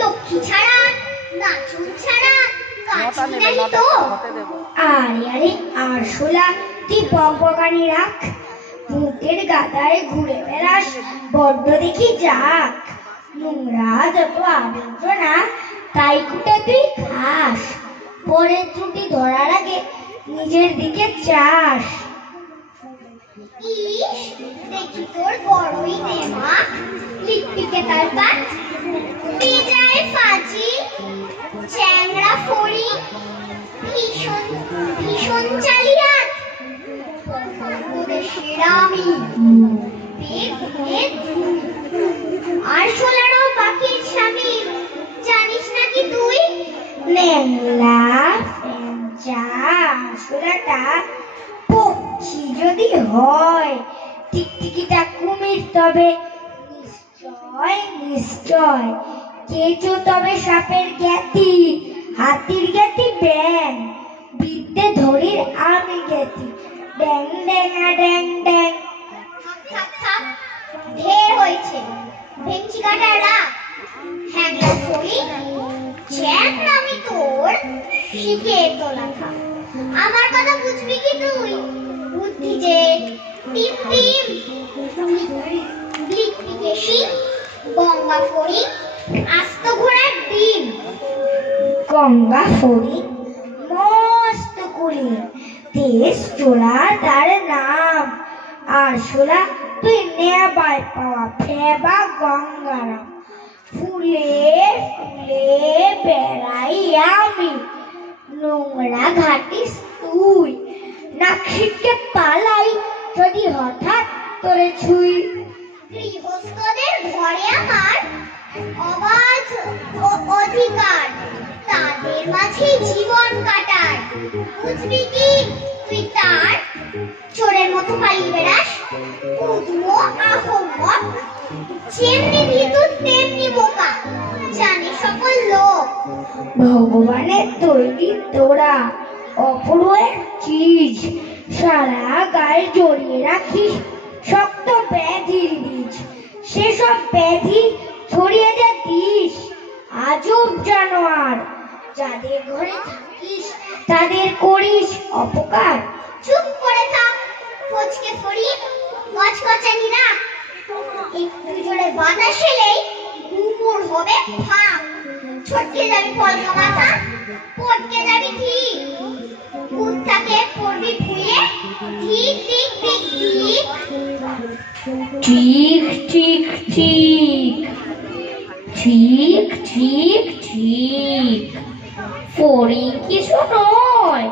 লক্ষ্মী ছাড়া নাচুন ছাড়া কাজ নেই তো। আরে আরে আরশোলা, তুই বকবকানি রাখ, মুখের গাদায় ঘুরে বেড়াস বড্ড দেখি যাক। নোংরা যত আবর্জনা তাই কুটে তুই খাস, পরের ত্রুটি ধরার আগে নিজের দিকে চাস। ইস, দেখি তোর বড়ই দেমাক, লিপটিকে তার পাত বেজায় ফাজি, চ্যাংড়া ফড়ি, ভীষণ ভীষণ চালিয়াত, সেরা আমি আর সোলারও পাখির স্বামী, জানিস নাকি তুই? ন্যাংলা ফ্যাঞ্চা আরশোলাটা পক্ষী যদি হয়, টিকটিকিটা কুমির তবে নিশ্চয় নিশ্চয়। কেঁচো তবে সাপের জ্ঞাতি, হাতির জ্ঞাতি ব্যাং, বিদ্যে ধরির আমি জ্ঞাতি, ড্যাং ড্যাঙা ড্যাং ড্যাং। থাক থাক থাক, ঢের হয়েছে, ভেঙচি কাটা রাখ। হ্যাংলা ফড়ি, চ্যাংড়া আমি তোর শিখে তোলা থাক। আমার কথা বুঝবি কি তুই? বুদ্ধি যে টিম টিম, লিকটিকে শিখ, গঙ্গা ফড়ি, আস্ত ঘোড়ার ডিম। গঙ্গা ফড়ি মস্ত কুলি, তেজ চোরা তার নাম। আরশোলা তুই নেবায় পাওয়া ফেবা গঙ্গারাম। ফুলে ফুলে বেড়াই আমি, নোংরা ঘাটিস তুই। নাকশিটকে পালাই যদি হঠাৎ তোরে ছুই। গৃহস্থদের ঘরে আমার অবাধ অধিকার, তাদের মাঝে জীবন কাটার। বুঝবি কি তুই তার? চোরের মতো পালিয়ে বেড়াস, উদ্মো আহম্মক, যেমনি ভীতু তেমনি বোকা, জানে সকল লোক। ভগবানের তৈরি তোরা অপূর্ব এক চিজ, সারা গায়ে জড়িয়ে রাখিস শক্ত ব্যাধির বীজ। সেসব ব্যাধি ছড়িয়ে যা দিস আজব জানোয়ার, যাদের ঘরে থাকিস তাদের করিস অপকার। চুপ করে থাক, ফচকে ফড়ি, কচকচানি রাখ। একটু জোরে বাতাস এলেই গুমুর হবে ফাঁক, ছটকে যাবি পলকা মাথা, পটকে যাবি ঠিক। কুত্তাকে পড়বি ভুলে, ঠিক ঠিক ঠিক ঠিক। ঠিক ঠিক ঠিক, ঠিক ঠিক ঠিক। ফড়িং কিছু নয়,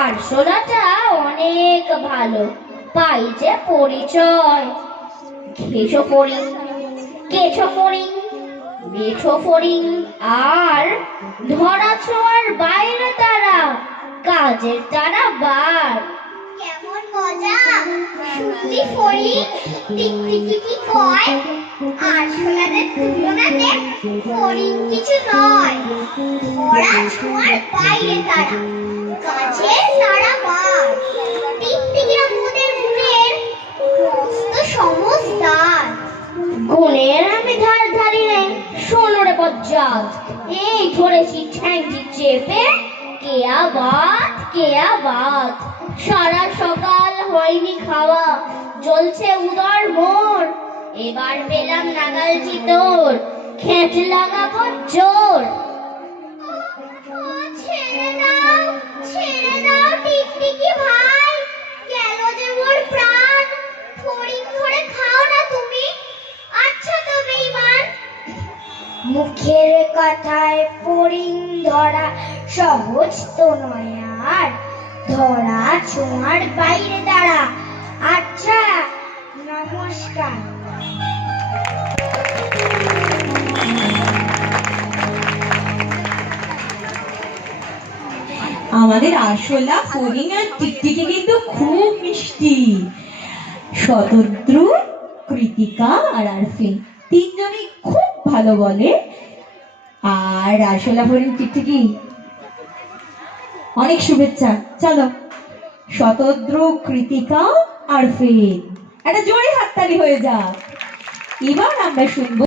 আরশোলাটা অনেক ভালো, পাই যে পরিচয়। ঘেঁষো ফড়িং, কেঁচো ফড়িং, বেছো ফড়িং, আর ধরা ছোঁয়ার বাইরে তারা, কাজের তারা বার। কেমন মজা শুনলি ফড়ি, টিকটিকি কি কয়? আরশোলাদের তুলনাতে ফড়িং কিছু নয়, ধরা ছোঁয়ার বাইরে তারা, কাজের তারা বার। টিকটিকিরা মোদের গুণের মস্ত সমজদার। গুণের আমি ধার ধারি নে, শোনো রে বজ্জাত, এই ধরেছি ঠ্যাংটি চেপে, কেয়া বাত কেয়া বাত। সারা সকাল হয়নি খাওয়া, জ্বলছে উদর মোর, এবার পেলাম নাগাল চিতোর, খেট লাগাবো জোর। ছেড়ে দাও টিকটিকি ভাই, গেল যে মোর প্রাণ। ফড়িং ধরে খাও না তুমি, আচ্ছা তো বেঈমান। মুখের কথায় ফড়িং ধরা সহজ তো নয় আর, ধরা ছোঁয়ার বাইরে দাঁড়া। আচ্ছা, নমস্কার। আমাদের আরশোলা, ফড়িং আর টিকটিকি কিন্তু খুব মিষ্টি। শতদ্রু, কৃতিকা আর আরফিন তিনজনই খুব ভালো বলে। আর আরশোলা, ফড়িং, টিকটিকি অনেক শুভেচ্ছা। চলো, শতদ্রু, কৃতিকা, আরফিন, একটা জোরে হাততালি হয়ে যাক। এবার আমরা শুনবো